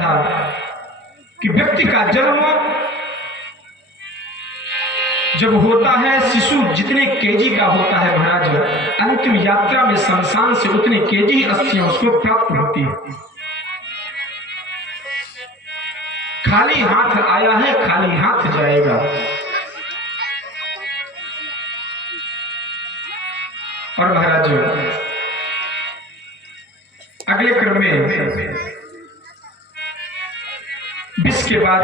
था कि व्यक्ति का जन्म जब होता है, शिशु जितने केजी का होता है महाराज, अंतिम यात्रा में शमशान से उतने केजी अस्थियां उसको प्राप्त होती है। खाली हाथ आया है, खाली हाथ जाएगा। और महाराज अगले क्रम में विष के बाद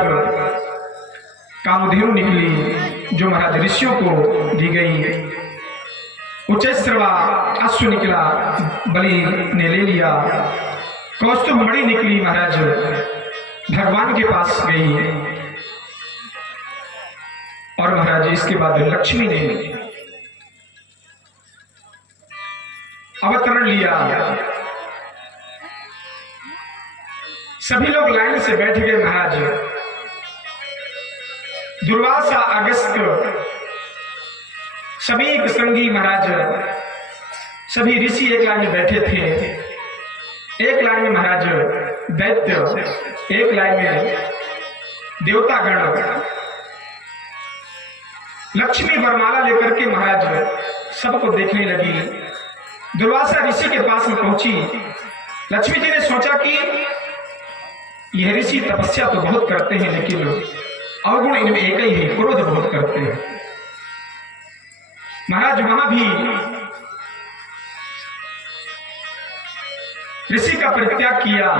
कामधेनु निकली, जो महाराज ऋषियों को दी गई। उच्चैश्रवा अश्व निकला, बलि ने ले लिया। कौस्तुभ मणि निकली, महाराज भगवान के पास गई। और महाराज इसके बाद लक्ष्मी ने अवतरण लिया। सभी लोग लाइन से बैठ गए महाराज। दुर्वासा, अगस्त, सभी संगी महाराज, सभी ऋषि एक लाइन में बैठे थे। एक लाइन में महाराज दैत्य, एक लाइन में देवतागण। लक्ष्मी वरमाला लेकर के महाराज सबको देखने लगी। दुर्वासा ऋषि के पास में पहुंची। लक्ष्मी जी ने सोचा कि यह ऋषि तपस्या तो बहुत करते हैं, लेकिन अवगुण इनमें एक ही है, क्रोध बहुत करते हैं। महाराज वहां भी ऋषि का परित्याग किया।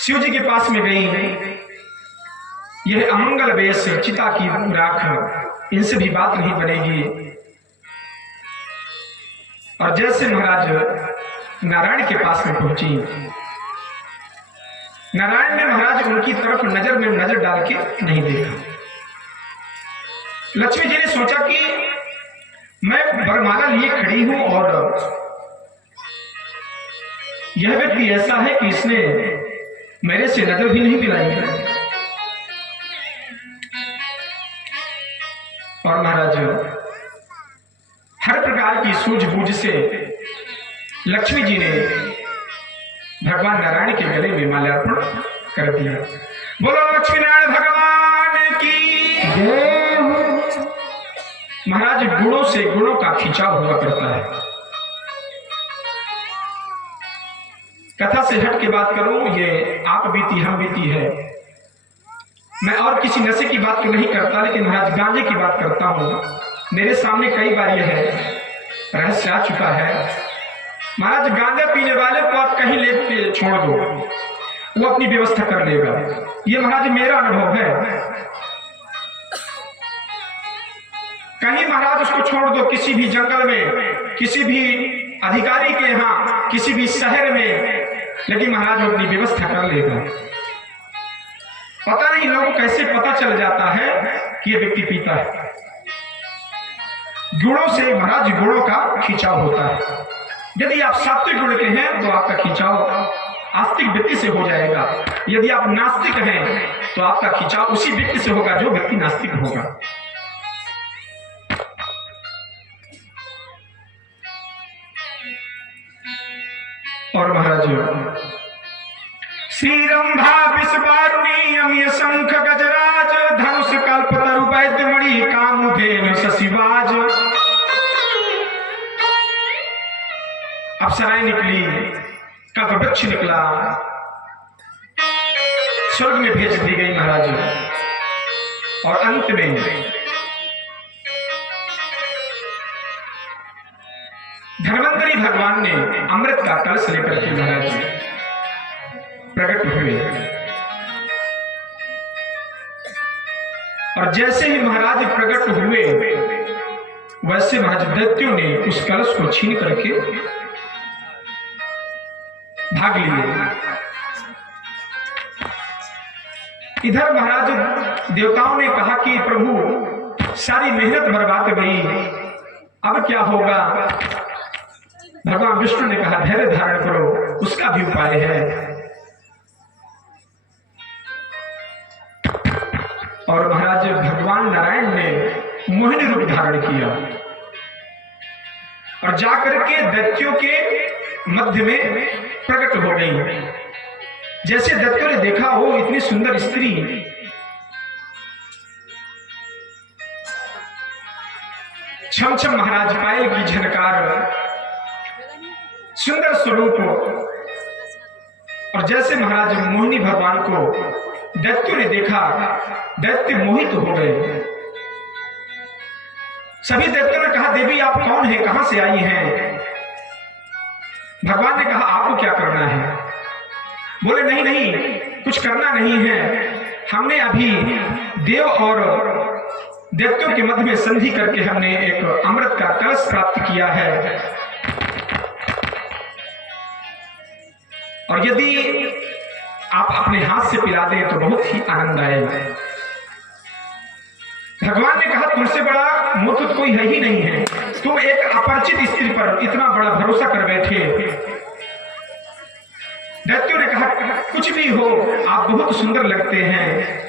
शिव जी के पास में गई। यह अमंगल वेश, चिता की राख, इनसे भी बात नहीं बनेगी। और जैसे महाराज नारायण के पास में पहुंची, नारायण ने महाराज उनकी तरफ नजर में नजर डाल के नहीं देखा। लक्ष्मी जी ने सोचा कि मैं वरमाला लिए खड़ी हूं और यह व्यक्ति ऐसा है कि इसने मेरे से नजर भी नहीं मिलाई है। और महाराज हर प्रकार की सूझबूझ से लक्ष्मी जी ने भगवान नारायण के गले में माल्यार्पण कर दिया। बोलो लक्ष्मी नारायण भगवान की जय हो। महाराज गुणों से गुणों का खिंचाव हुआ करता है। कथा से हट के बात करूं, ये आप बीती हम बीती है। मैं और किसी नशे की बात तो नहीं करता, लेकिन महाराज गांजे की बात करता हूं। मेरे सामने कई बार यह है रहस्य आ चुका है। महाराज गांजा पीने वाले को आप कहीं ले छोड़ दो, वो अपनी व्यवस्था कर लेगा। ये महाराज मेरा अनुभव है। कहीं महाराज उसको छोड़ दो, किसी भी जंगल में, किसी भी अधिकारी के यहाँ, किसी भी शहर में, लेकिन महाराज वो अपनी व्यवस्था कर लेगा। पता नहीं लोगों को कैसे पता चल जाता है कि ये व्यक्ति पीता है। गुणों से महाराज गुणों का खिंचाव होता है। यदि आप सात्विक गुण के हैं तो आपका खिंचाव आस्तिक व्यक्ति से हो जाएगा। यदि आप नास्तिक हैं तो आपका खिंचाव उसी व्यक्ति से होगा जो व्यक्ति नास्तिक होगा। और महाराज श्रीरंभा विश्वारुणी अमीय शंख गजराज धनुष कल्पतरु वैद्यमणि कामधेनु शशिवाज। अप्सराएं निकली, कल्पवृक्ष निकला, स्वर्ग में भेज दी गई महाराज। और अंत में धन्वंतरी भगवान ने अमृत का कलश लेकर के महाराज प्रकट हुए। और जैसे ही महाराज प्रकट हुए, वैसे महाराज दैत्यों ने उस कलश को छीन करके भाग लिए। इधर महाराज देवताओं ने कहा कि प्रभु सारी मेहनत बर्बाद गई, अब क्या होगा। भगवान विष्णु ने कहा धैर्य धारण करो, उसका भी उपाय है। और महाराज भगवान नारायण ने मोहिनी रूप धारण किया और जाकर के दैत्यों के मध्य में प्रकट हो गई। जैसे दैत्यों ने देखा वो इतनी सुंदर स्त्री छम छम महाराज पायल की झनकार, सुंदर स्वरूप, और जैसे महाराज मोहिनी भगवान को दैत्यों ने देखा, दैत्य मोहित हो गए। सभी दैत्यों ने कहा देवी आप कौन है, कहां से आई हैं? भगवान ने कहा आपको क्या करना है? बोले नहीं नहीं कुछ करना नहीं है, हमने अभी देव और दैत्यों के मध्य में संधि करके हमने एक अमृत का कलश प्राप्त किया है, और यदि आप अपने हाथ से पिला दें तो बहुत ही आनंद आएगा। भगवान ने कहा तुमसे बड़ा मूर्ख कोई है ही नहीं है, तुम एक अपरिचित स्त्री पर इतना बड़ा भरोसा कर बैठे। दैत्यों ने कहा कुछ भी हो आप बहुत सुंदर लगते हैं,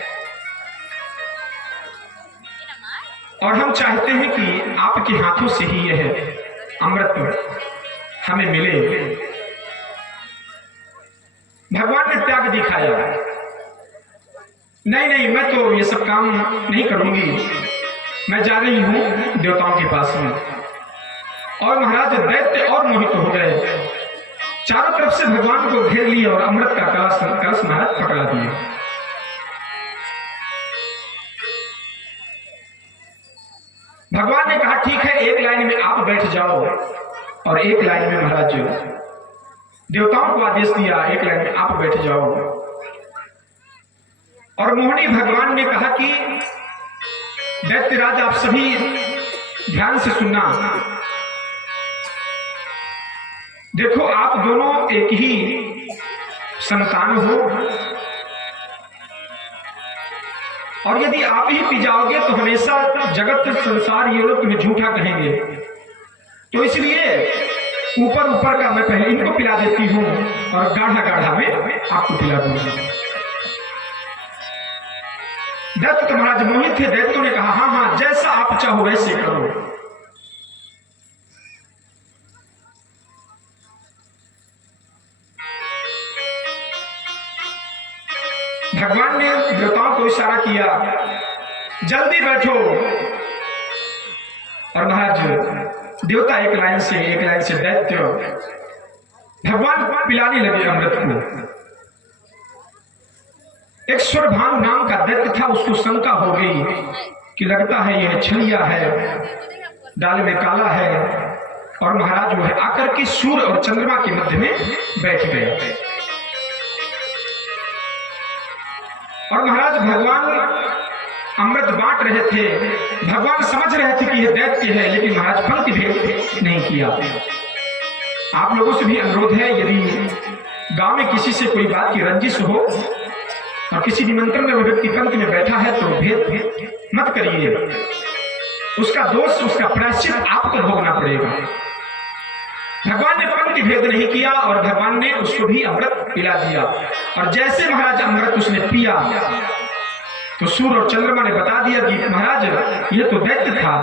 और हम चाहते हैं कि आपके हाथों से ही यह अमृत हमें मिले। भगवान ने त्याग दिखाया, नहीं नहीं मैं तो ये सब काम नहीं करूंगी, मैं जा रही हूं देवताओं के पास में। और महाराज दैत्य और मोहित हो गए, चारों तरफ से भगवान को घेर लिया और अमृत का कलश महाराज पकड़ा दिए। भगवान ने कहा ठीक है एक लाइन में आप बैठ जाओ, और एक लाइन में महाराज देवताओं को आदेश दिया एक लाइन में आप बैठ जाओ। और मोहिनी भगवान ने कहा कि दैत्यराज आप सभी ध्यान से सुनना, देखो आप दोनों एक ही संतान हो, और यदि आप ही पी जाओगे तो हमेशा जगत संसार ये लोग तुम्हें झूठा कहेंगे, तो इसलिए ऊपर ऊपर का मैं पहले इनको पिला देती हूं और गाढ़ा गाढ़ा में आपको पिला दूंगा। दैत्य तो महाराज मोहित थे, दैत्यों ने कहा हाँ हाँ जैसा आप चाहो वैसे करो। भगवान ने देवताओं को इशारा किया जल्दी बैठो, और महाराज देवता एक लाइन से दैत्य भगवान पिलाने लगे अमृत को। एक स्वरभान नाम का दैत्य था, उसको शंका हो गई कि लगता है यह छलिया है, डाल में काला है, और महाराज वो है आकर के सूर्य और चंद्रमा के मध्य में बैठ गए। और महाराज भगवान अमृत बांट रहे थे, भगवान समझ रहे थे कि यह दैत्य है, लेकिन महाराज पंक्ति भेद नहीं किया। आप लोगों से भी अनुरोध है, यदि गांव में किसी से कोई बात की रंजिश हो और किसी निमंत्रण में वो व्यक्ति पंक्ति में बैठा है तो भेद मत करिए, उसका दोष उसका प्रायश्चित आपको भोगना पड़ेगा। भगवान ने पंक्ति भेद नहीं किया और भगवान ने उसको भी अमृत पिला दिया, और जैसे महाराज अमृत उसने पिया तो सूर्य और चंद्रमा ने बता दिया कि महाराज ये तो दैत्य था।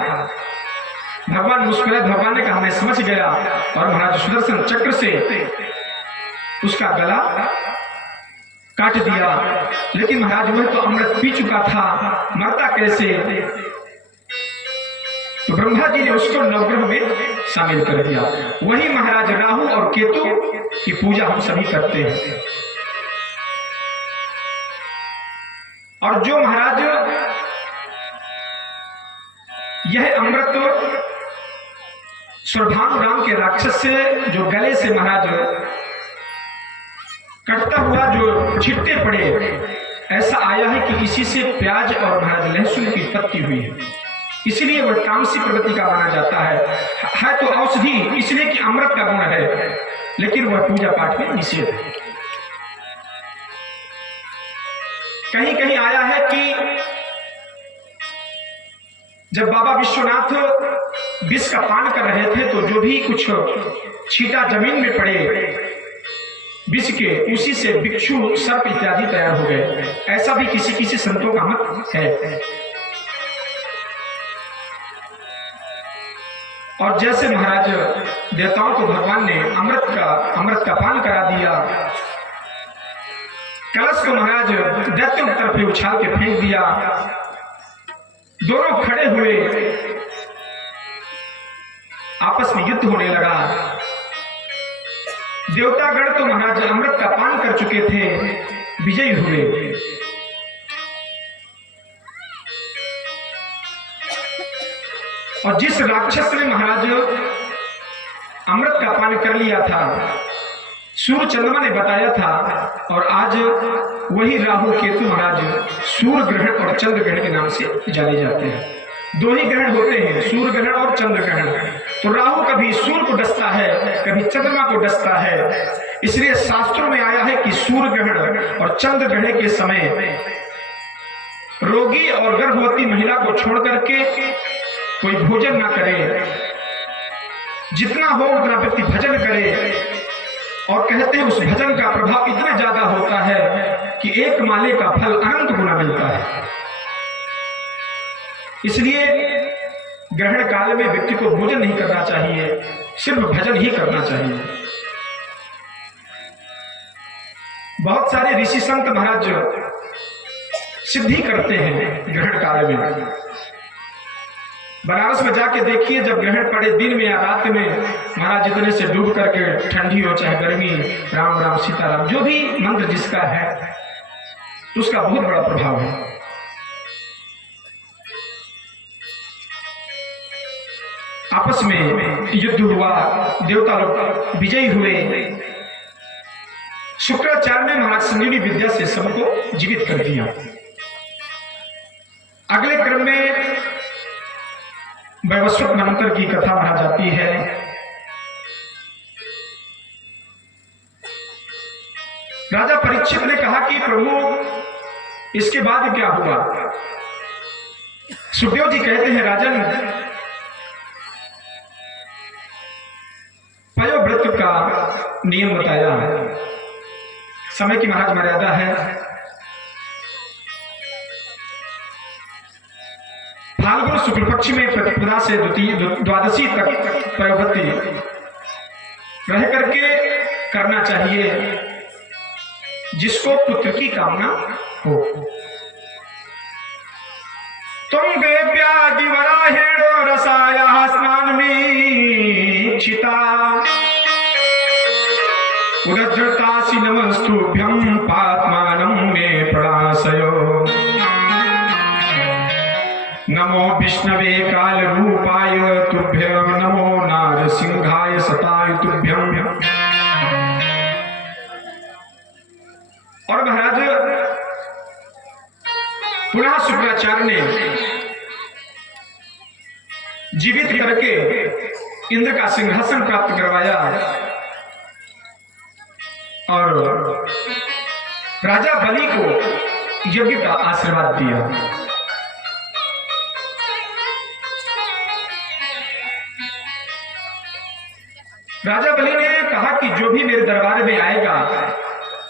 भगवान मुस्कुराए, भगवान ने कहा मैं समझ गया, और महाराज सुदर्शन चक्र से उसका गला काट दिया। लेकिन महाराज वह तो अमृत पी चुका था, मरता कैसे? तो ब्रह्मा जी ने उसको नवग्रह में शामिल कर दिया। वही महाराज राहु और केतु की पूजा हम सभी करते हैं। और जो महाराज यह अमृत स्वरभानु राम के राक्षस से जो गले से महाराज कटता हुआ जो छिट्टे पड़े, ऐसा आया है कि इसी से प्याज और महाराज लहसुन की उत्पत्ति हुई है, इसलिए वह तामसी प्रवृत्ति का माना जाता है तो औषधि इसलिए कि अमृत का गुण है, लेकिन वह पूजा पाठ में निषेध है। कहीं कहीं आया है कि जब बाबा विश्वनाथ विष का पान कर रहे थे तो जो भी कुछ छींटा जमीन में पड़े विष के, उसी से बिच्छू सर्प इत्यादि तैयार हो गए। ऐसा भी किसी किसी संतों का मत है। और जैसे महाराज देवताओं को भगवान ने अमृत का पान करा दिया, कलश को महाराज दैत्यों की तरफ उछाल के फेंक दिया। दोनों खड़े हुए, आपस में युद्ध होने लगा। देवतागण तो महाराज अमृत का पान कर चुके थे, विजयी हुए। और जिस राक्षस ने महाराज अमृत का पान कर लिया था, सूर्य चंद्रमा ने बताया था, और आज वही राहु केतु महाराज सूर्य ग्रहण और चंद्र ग्रहण के नाम से जाने जाते हैं। दो ही ग्रहण होते हैं, सूर्य ग्रहण और चंद्र ग्रहण। तो राहु कभी सूर्य को डसता है, कभी चंद्रमा को डसता है। इसलिए शास्त्रों में आया है कि सूर्य ग्रहण और चंद्र ग्रहण के समय रोगी और गर्भवती महिला को छोड़ करके कोई भोजन ना करे, जितना हो उतना व्यक्ति भजन करे। और कहते हैं उस भजन का प्रभाव इतना ज्यादा होता है कि एक माले का फल अनंत गुना मिलता है। इसलिए ग्रहण काल में व्यक्ति को भोजन नहीं करना चाहिए, सिर्फ भजन ही करना चाहिए। बहुत सारे ऋषि संत महाराज सिद्धि करते हैं ग्रहण काल में। बनारस में जाके देखिए, जब ग्रहण पड़े दिन में या रात में, महाराज जितने से डूब करके, ठंडी हो चाहे गर्मी, राम राम सीताराम जो भी मंत्र जिसका है, उसका बहुत बड़ा प्रभाव है। आपस में युद्ध हुआ, देवता लोग विजयी हुए। शुक्राचार्य ने महाराज संजीवनी विद्या से सबको जीवित कर दिया। अगले क्रम में वैवस्वत मंत्र की कथा महाराज आती है। राजा परीक्षित ने कहा कि प्रभु इसके बाद क्या हुआ? सुखदेव जी कहते हैं, राजन, पयोव्रत का नियम बताया है। समय की महाराज मर्यादा है। फाल्गुन शुक्ल पक्ष में प्रतिपदा से द्वादशी तक पयोव्रती रह करके करना चाहिए, जिसको पुत्र की कामना हो। तुम देव्यादिवराहेणो रसाया स्नान में छिता उदज्रतासि नमस्तुभ्यं पात्मानं मे प्रणाशयो। नमो विष्णवे काल रूपाय तुभ्यं, नमो नारसिंहाय सताय तुभ्यं। और महाराज पुनः शुक्राचार्य ने जीवित करके इंद्र का सिंहासन प्राप्त करवाया और राजा बलि को यज्ञ का आशीर्वाद दिया। राजा बलि ने कहा कि जो भी मेरे दरबार में आएगा,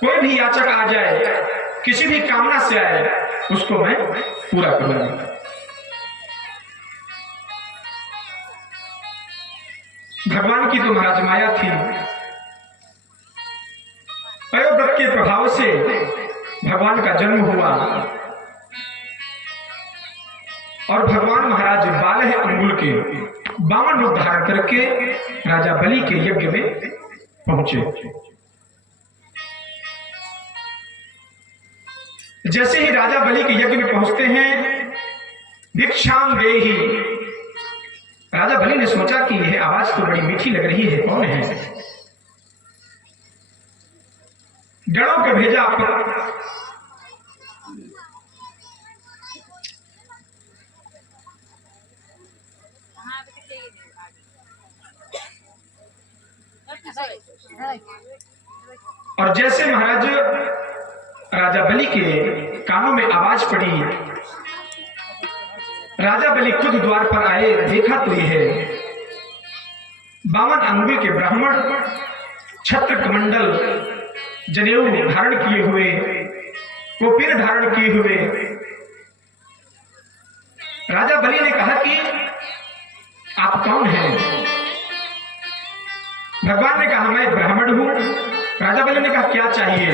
कोई भी याचक आ जाए, किसी भी कामना से आए, उसको मैं पूरा करूंगा। भगवान की तो महाराज माया थी। पयोव्रत के प्रभाव से भगवान का जन्म हुआ और भगवान महाराज 12 अंगुल के 52 रूप धारण करके राजा बलि के यज्ञ में पहुंचे। जैसे ही राजा बलि के यज्ञ में पहुंचते हैं, भिक्षाम देहि। राजा बलि ने सोचा कि यह आवाज तो बड़ी मीठी लग रही है, कौन है? गणों को भेजा और जैसे महाराज राजा बलि के कानों में आवाज पड़ी, राजा बलि खुद द्वार पर आए। देखा तो यह 52 अंगुल के ब्राह्मण छत्र कमंडल जनेऊ धारण किए हुए, कोपीन धारण किए हुए। राजा बलि ने कहा कि आप कौन हैं? भगवान ने कहा मैं ब्राह्मण हूं। राजा बलि ने कहा क्या चाहिए,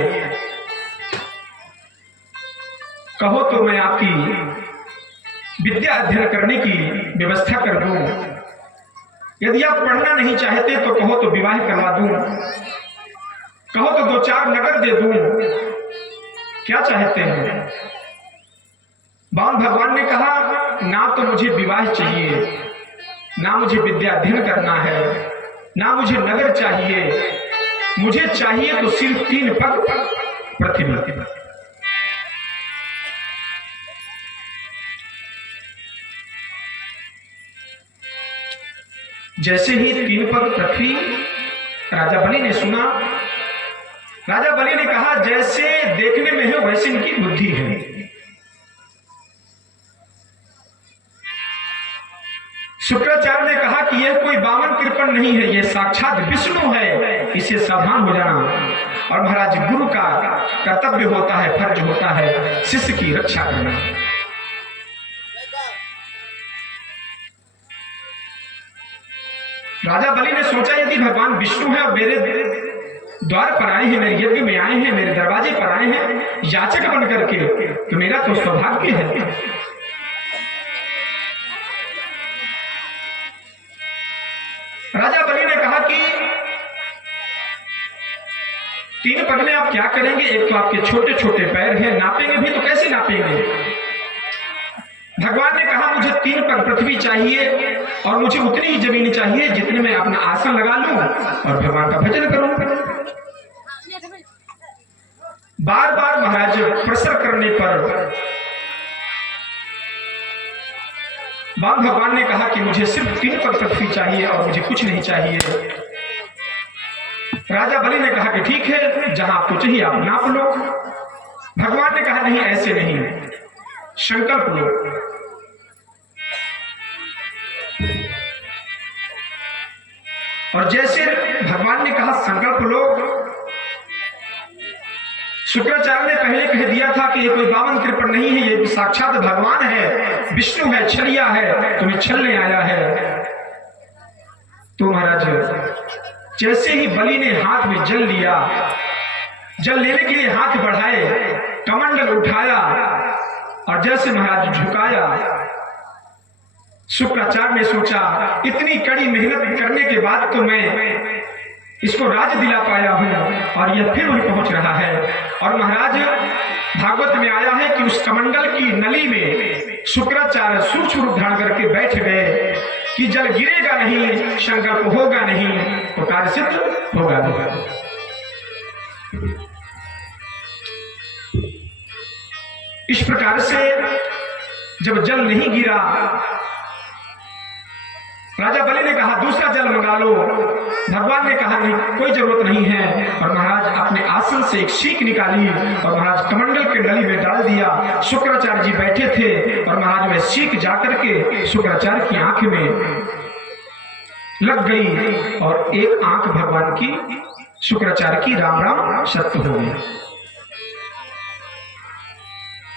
कहो तो मैं आपकी विद्या अध्ययन करने की व्यवस्था कर दूं। यदि आप पढ़ना नहीं चाहते तो कहो तो विवाह करवा दूं, कहो तो 2-4 नगर दे दूं, क्या चाहते हैं। बामन भगवान ने कहा ना तो मुझे विवाह चाहिए, ना मुझे विद्या अध्ययन करना है, ना मुझे नगर चाहिए, मुझे चाहिए तो सिर्फ 3 पग पृथ्वी। जैसे ही 3 पग पृथ्वी राजा बलि ने सुना, राजा बलि ने कहा जैसे देखने में है वैसे इनकी बुद्धि है। शुक्राचार्य ने कहा कि यह कोई बामन कृपण नहीं है, यह साक्षात विष्णु है, इसे सावधान हो जाना। और महाराज गुरु का कर्तव्य होता है, फर्ज होता है शिष्य की रक्षा करना। राजा बलि ने सोचा यदि भगवान विष्णु है और मेरे द्वार पर आए हैं, मेरे यज्ञ में आए हैं, मेरे दरवाजे पर आए हैं याचक बन करके, तो मेरा तो सौभाग्य है। राजा बलि ने कहा कि 3 पग में आप क्या करेंगे, एक तो आपके छोटे छोटे पैर हैं, नापेंगे भी तो कैसे नापेंगे। भगवान ने कहा मुझे 3 पग पृथ्वी चाहिए और मुझे उतनी ही जमीन चाहिए जितने में अपना आसन लगा लूं और भगवान का भजन करूं। बार बार महाराज प्रेशर करने पर भगवान ने कहा कि मुझे सिर्फ 3 पग पृथ्वी चाहिए और मुझे कुछ नहीं चाहिए। राजा बलि ने कहा कि ठीक है, जहां आपको चाहिए आप नाप लो। भगवान ने कहा नहीं, ऐसे नहीं, संकल्प लो। और जैसे भगवान ने कहा संकल्प लो, शुक्राचार्य ने पहले कह दिया था कि ये कोई बामन कृपण नहीं है, ये साक्षात भगवान है, विष्णु है, छलिया है, तुम्हें छलने आया है। तो महाराज जैसे ही बलि ने हाथ में जल लिया, जल लेने के लिए हाथ बढ़ाए, कमंडल उठाया और जैसे महाराज झुकाया, शुक्राचार्य ने सोचा इतनी कड़ी मेहनत करने के बाद तो मैं इसको राज दिला पाया हूं और यह फिर वही पहुंच रहा है। और महाराज भागवत में आया है कि उस कमंडल की नली में शुक्राचार्य सूक्ष्म रूप धारण करके बैठ गए कि जल गिरेगा नहीं, संकल्प होगा नहीं तो कार्य सिद्ध होगा नहीं। इस प्रकार से जब जल नहीं गिरा, राजा बलि ने कहा दूसरा जल मंगा लो। भगवान ने कहा नहीं, कोई जरूरत नहीं है। और महाराज अपने आसन से एक सीख निकाली और महाराज कमंडल के नली में डाल दिया। शुक्राचार्य जी बैठे थे और महाराज वह सीख जाकर के शुक्राचार्य की आंख में लग गई और एक आंख भगवान की शुक्राचार्य की राम राम सत्य हो गई।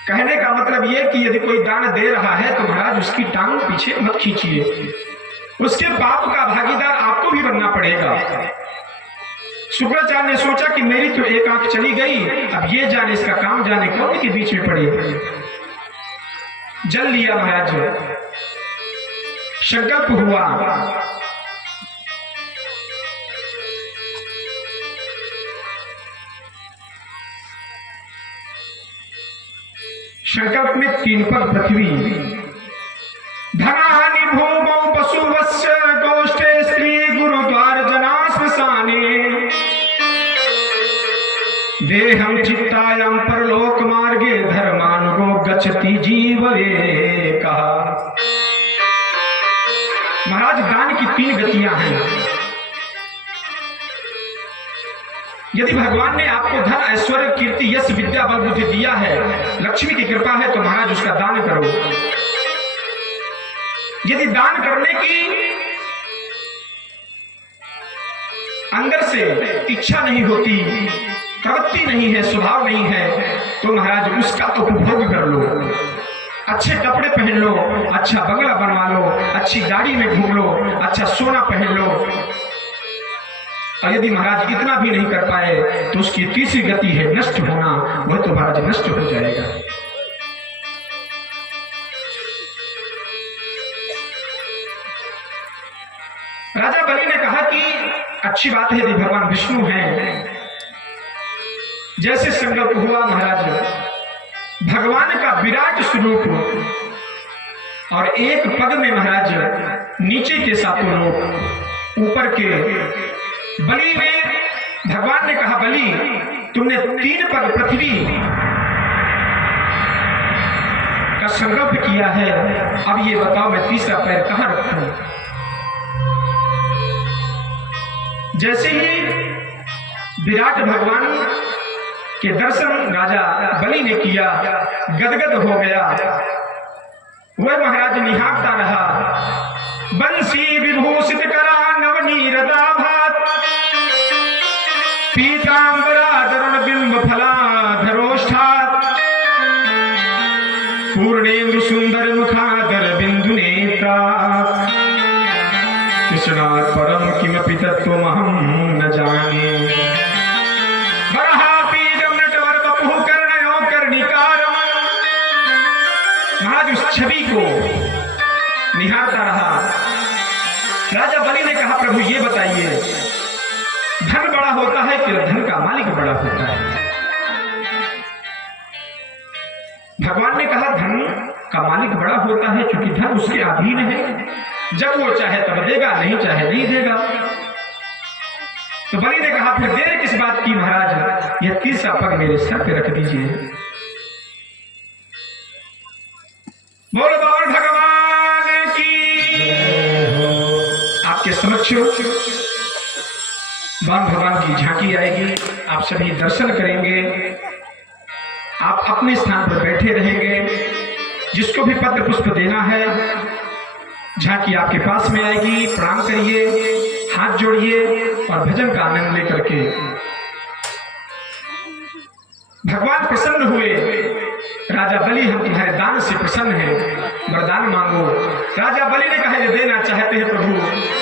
कहने का मतलब यह कि यदि कोई दान दे रहा है तो महाराज उसकी टांग पीछे मत खींचिए, उसके पाप का भागीदार आपको भी बनना पड़ेगा। शुक्राचार्य ने सोचा कि मेरी तो एक आंख चली गई, अब ये जाने इसका काम जाने कौन के बीच में पड़े। जल लिया महाराज, संकल्प हुआ, संकल्प में 3 पग पृथ्वी, धनानि भूमौ पशुवस्य गोष्ठे स्त्री गुरुद्वार जना श्मशाने देहं चित्तायां परलोक मार्गे धर्मानुगो गच्छति जीववे। कहा महाराज दान की 3 गतियां हैं। यदि भगवान ने आपको धन ऐश्वर्य कीर्ति यश विद्या बल बुद्धि दिया है, लक्ष्मी की कृपा है, तो महाराज उसका दान करो। यदि दान करने की अंदर से इच्छा नहीं होती, प्रवृत्ति नहीं है, स्वभाव नहीं है, तो महाराज उसका उपभोग कर लो। अच्छे कपड़े पहन लो, अच्छा बंगला बनवा लो, अच्छी गाड़ी में घूम लो, अच्छा सोना पहन लो, और यदि महाराज इतना भी नहीं कर पाए तो उसकी तीसरी गति है नष्ट होना, वह तो महाराज नष्ट हो जाएगा। राजा बलि ने कहा कि अच्छी बात है, यदि भगवान विष्णु हैं। जैसे संकल्प हुआ महाराज भगवान का विराट स्वरूप और एक पग में महाराज नीचे के सातों लोग, ऊपर के बलि ने, भगवान ने कहा बलि तुमने 3 पग पृथ्वी का संकल्प किया है, अब ये बताओ मैं तीसरा पैर कहां रखूं। जैसे ही विराट भगवान के दर्शन राजा बलि ने किया, गदगद हो गया। वह महाराज निहारता रहा, बंसी विभूषित करा नवनीरदाभात, पीतांबराधरण बिंब फलाधरोष्ठात्, पूर्णेन्दु सुंदर मुखादर बिंदु नेत्रा, कृष्णात् परम किमपि तत्त्वमहं न जाने, महाराज उस छवि को निहारता रहा। राजा बलि ने कहा प्रभु ये बताइए, धन बड़ा होता है कि धन का मालिक बड़ा होता है। भगवान ने कहा धन का मालिक बड़ा होता है क्योंकि धन उसके अधीन है, जब वो चाहे तब देगा, नहीं चाहे नहीं देगा। तो बलि ने कहा फिर देर किस बात की महाराज, यह तीसरा पग मेरे सर पे रख दीजिए। बोलो बाबा भगवान की। आपके समक्ष भगवान की झांकी आएगी, आप सभी दर्शन करेंगे। आप अपने स्थान पर बैठे रहेंगे, जिसको भी पत्र पुष्प देना है झांकी आपके पास में आएगी। प्रणाम करिए, हाथ जोड़िए और भजन का आनंद लेकर के भगवान प्रसन्न हुए। राजा बलि हम तुम्हारे दान से प्रसन्न हैं, वरदान मांगो। राजा बलि ने कहा ये देना चाहते हैं प्रभु,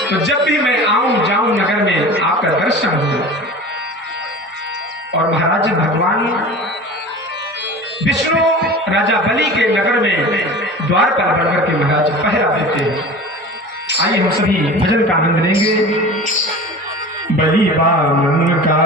तो जब भी मैं आऊं जाऊं नगर में आपका दर्शन हो। और महाराज भगवान विष्णु राजा बलि के नगर में द्वार पर बढ़कर के महाराज पहरा देते हैं। आइए हम सभी भजन का आनंद लेंगे। बलि वामन का